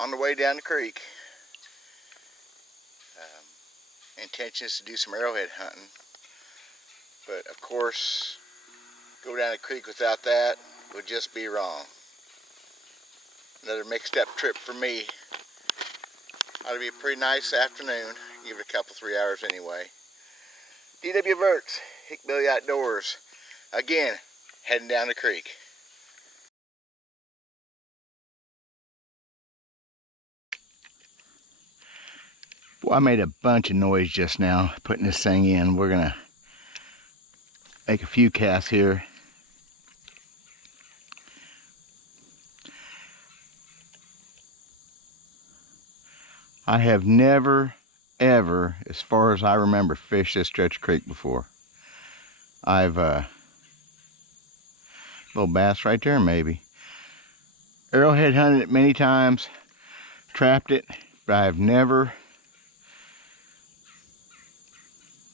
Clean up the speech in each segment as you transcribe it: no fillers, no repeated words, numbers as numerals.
on the way down the creek. Intention is to do some arrowhead hunting, but of course, go down the creek without that would just be wrong. Another mixed up trip for me. Ought to be a pretty nice afternoon. Give it a couple, 3 hours anyway. DW Verts, Hickbilly Outdoors. Again, heading down the creek. Well, I made a bunch of noise just now putting this thing in. We're gonna make a few casts here. I have never, ever, as far as I remember, fished this stretch of creek before. I've, little bass right there maybe. Arrowhead hunted it many times, trapped it, but I've never.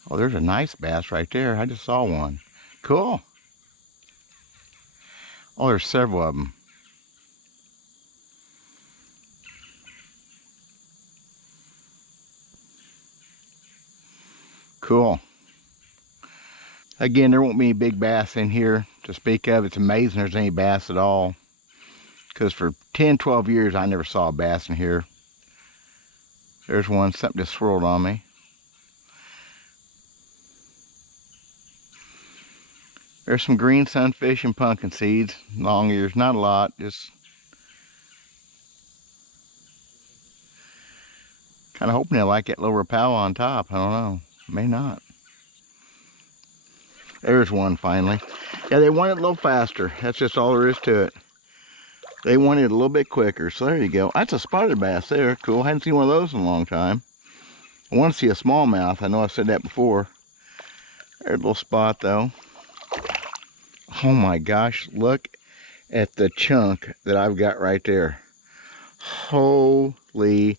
Oh, there's a nice bass right there. I just saw one. Cool. Oh, there's several of them. Cool. Again, there won't be any big bass in here to speak of. It's amazing there's any bass at all. Because for 10, 12 years, I never saw a bass in here. There's one. Something just swirled on me. There's some green sunfish and pumpkin seeds. Long ears. Not a lot. Just kind of hoping they like that little rapala on top. I don't know. May not. There's one finally. Yeah, they want it a little faster. That's just all there is to it. They want it a little bit quicker. So there you go. That's a spotted bass there. Cool. Hadn't seen one of those in a long time. I want to see a smallmouth. I know I've said that before. There's a little spot though. Oh my gosh. Look at the chunk that I've got right there. Holy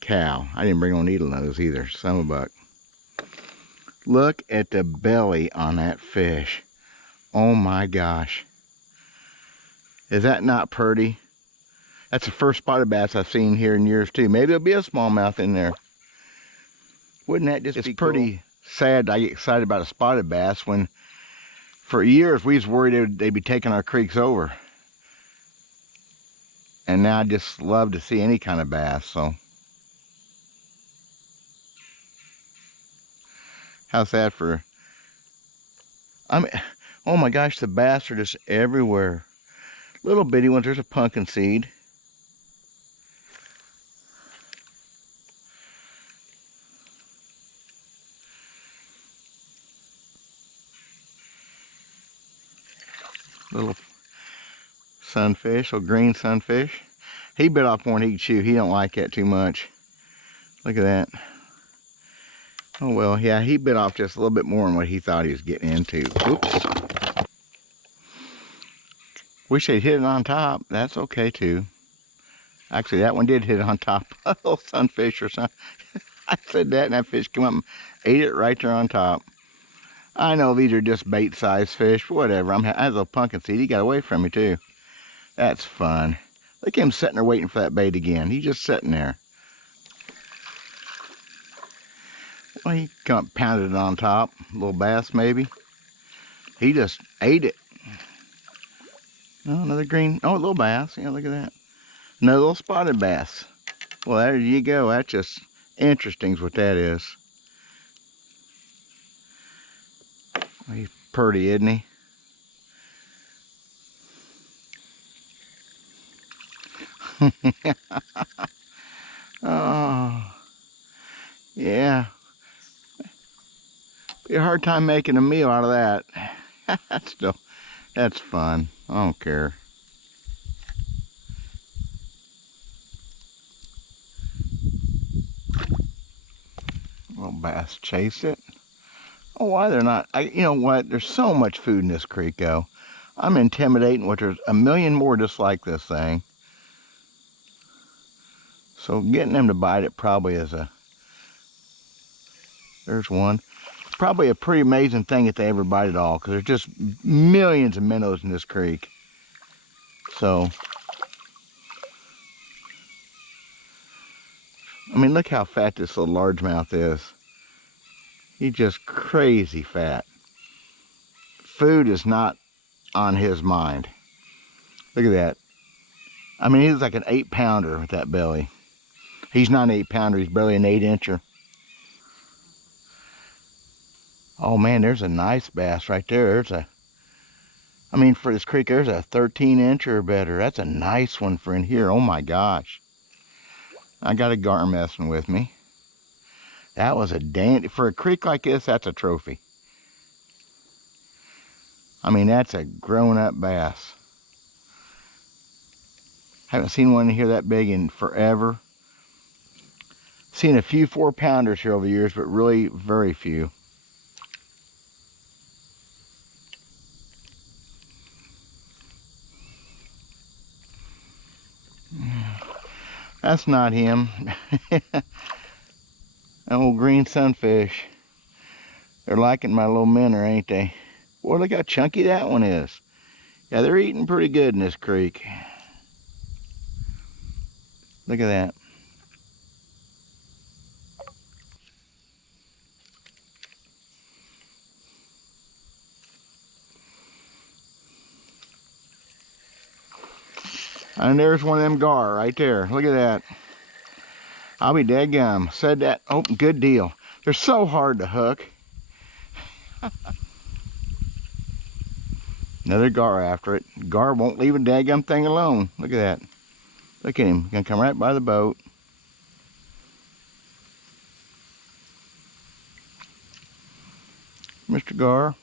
cow. I didn't bring no needle nose either. Son of a buck. Look at the belly on that fish. Oh my gosh. Is that not pretty? That's the first spotted bass I've seen here in years too. Maybe there'll be a smallmouth in there. Wouldn't that just be cool? It's pretty sad I get excited about a spotted bass when for years we was worried they'd be taking our creeks over. And now I just love to see any kind of bass, so. How's that for, I mean, oh my gosh, the bass are just everywhere. Little bitty ones, there's a pumpkin seed. Little sunfish, little green sunfish. He bit off more than he could chew. He don't like that too much. Look at that. Oh well, yeah, he bit off just a little bit more than what he thought he was getting into. Oops. Wish they'd hit it on top. That's okay too. Actually, that one did hit it on top. A little sunfish or something. I said that and that fish came up and ate it right there on top. I know these are just bait-sized fish, whatever. I had a little pumpkin seed. He got away from me too. That's fun. Look at him sitting there waiting for that bait again. He's just sitting there. Well, he come up, pounded it on top. A little bass maybe. He just ate it. Oh, another green. Oh, a little bass. Yeah, look at that. Another little spotted bass. Well, there you go. That's just interesting is what that is. He's pretty, isn't he? Oh, yeah. Be a hard time making a meal out of that. Still, that's fun. I don't care. Little bass chase it. Oh, why they're not? You know what? There's so much food in this creek, though. I'm intimidating, which there's a million more just like this thing. So getting them to bite it probably is a. There's one. Probably a pretty amazing thing if they ever bite it all, because there's just millions of minnows in this creek. So I mean, look how fat this little largemouth is. He's just crazy fat. Food is not on his mind. Look at that. I mean, he's like an 8-pounder with that belly. He's not an 8-pounder, he's barely an 8-incher. Oh man, there's a nice bass right there. I mean, for this creek, there's a 13-incher or better. That's a nice one for in here. Oh my gosh. I got a gar messing with me. That was a dandy. For a creek like this, that's a trophy. I mean, that's a grown-up bass. Haven't seen one in here that big in forever. Seen a few 4-pounders here over the years, but really very few. That's not him. Old green sunfish. They're liking my little minnow, ain't they? Boy, look how chunky that one is. Yeah, they're eating pretty good in this creek. Look at that. And there's one of them gar right there. Look at that. I'll be dadgum. Said that. Oh, good deal. They're so hard to hook. Another gar after it. Gar won't leave a dadgum thing alone. Look at that. Look at him. He's gonna come right by the boat. Mr. Gar.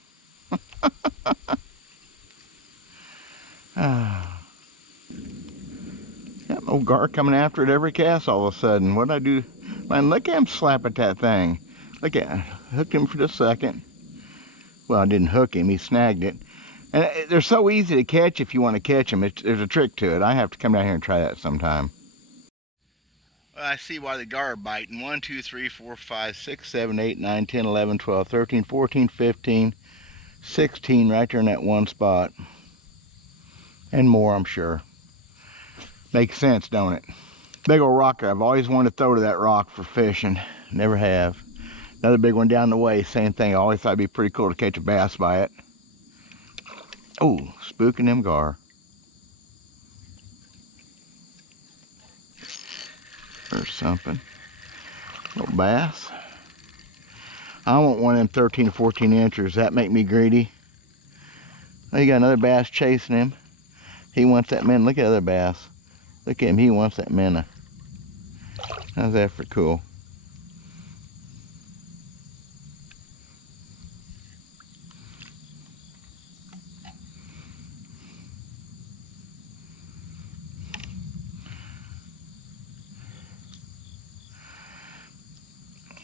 That old gar coming after it every cast all of a sudden. What'd I do? Man, look at him slap at that thing. Look at him. Hooked him for just a second. Well, I didn't hook him. He snagged it. And they're so easy to catch if you want to catch them. There's a trick to it. I have to come down here and try that sometime. Well, I see why the gar are biting. 1, 2, 3, 4, 5, 6, 7, 8, 9, 10, 11, 12, 13, 14, 15, 16 right there in that one spot. And more, I'm sure. Makes sense, don't it? Big old rocker. I've always wanted to throw to that rock for fishing. Never have. Another big one down the way. Same thing. I always thought it'd be pretty cool to catch a bass by it. Oh, spooking them gar. Or something. Little bass. I want one of them 13 or 14 inchers. That make me greedy. Oh, you got another bass chasing him. He wants that minnow. Look at the other bass. Look at him. He wants that minnow. How's that for cool?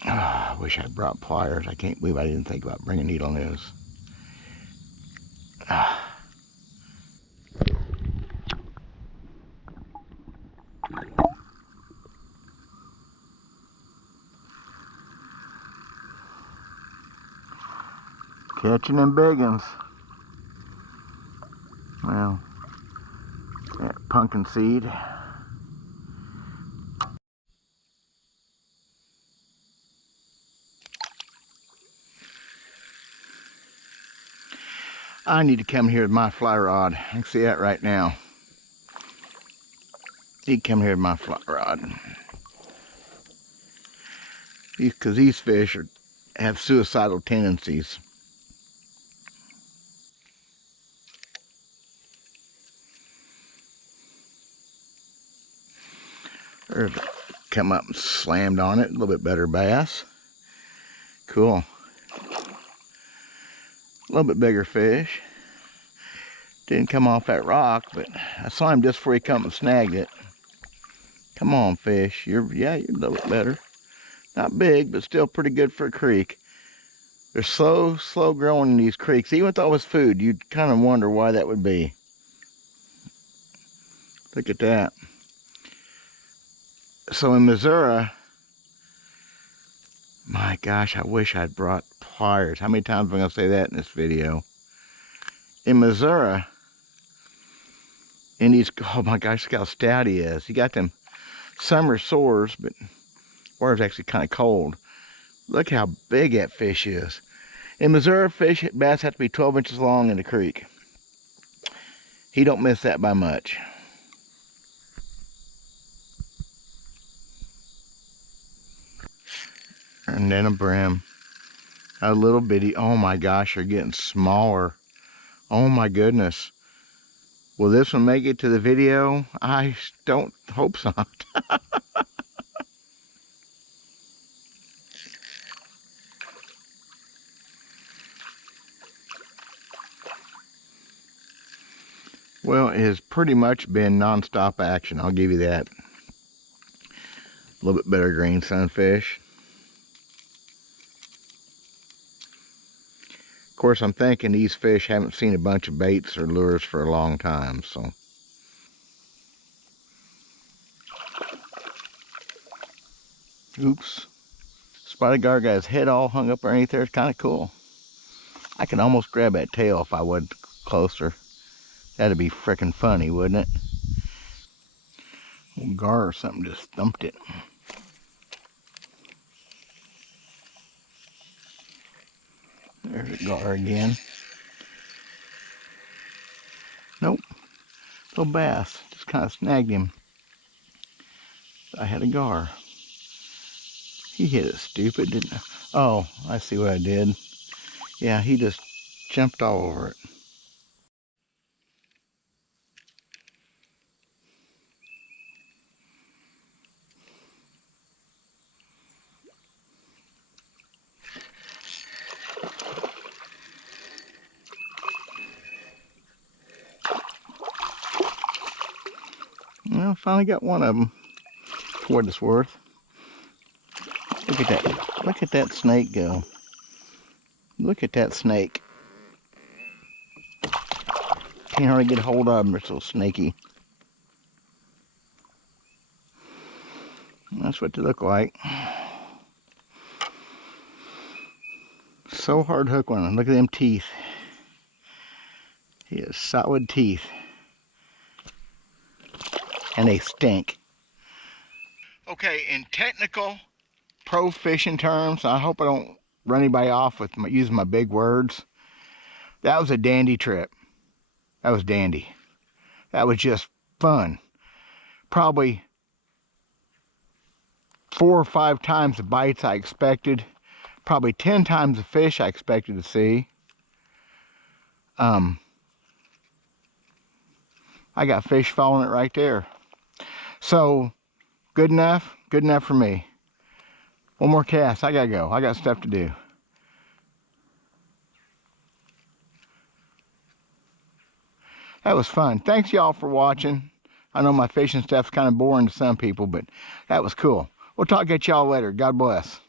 Oh, I wish I'd brought pliers. I can't believe I didn't think about bringing needle nose. Catching them big ones. Well, that pumpkin seed. I need to come here with my fly rod. I can see that right now. You come here with my fly rod. Because these fish have suicidal tendencies. There's come up and slammed on it. A little bit better bass. Cool. A little bit bigger fish. Didn't come off that rock, but I saw him just before he come and snagged it. Come on, fish. You're a little bit better. Not big, but still pretty good for a creek. They're slow growing in these creeks. Even with all this food, you'd kind of wonder why that would be. Look at that. So in Missouri, my gosh, I wish I'd brought pliers. How many times am I going to say that in this video? In Missouri, in these, oh my gosh, look how stout he is. He got them summer sores, but Water's actually kind of cold. Look how big that fish is. In Missouri, bass have to be 12 inches long in the creek. He don't miss that by much. And then a brim. A little bitty. Oh my gosh, they're getting smaller. Oh my goodness. Will this one make it to the video? I don't hope so. Well, it has pretty much been non-stop action. I'll give you that. A little bit better green sunfish. Of course, I'm thinking these fish haven't seen a bunch of baits or lures for a long time, so. Oops. Spotted gar got his head all hung up underneath there. It's kind of cool. I could almost grab that tail if I was closer. That'd be frickin' funny, wouldn't it? Old gar or something just thumped it. There's a gar again. Nope. Little bass. Just kind of snagged him. I had a gar. He hit it stupid, didn't I? Oh, I see what I did. Yeah, he just jumped all over it. Well, finally got one of them for what it's worth. Look at that. Look at that snake go. Look at that snake. Can't hardly get a hold of them. They're so snaky. That's what they look like. So hard to hook one. Look at them teeth. He has solid teeth. And they stink. Okay, in technical pro fishing terms, I hope I don't run anybody off with using my big words. That was a dandy trip. That was dandy. That was just fun. Probably 4 or 5 times the bites I expected. Probably 10 times the fish I expected to see. I got fish following it right there. So, good enough for me. One more cast, I gotta go. I got stuff to do. That was fun. Thanks y'all for watching. I know my fishing stuff's kind of boring to some people, but that was cool. We'll talk at y'all later. God bless.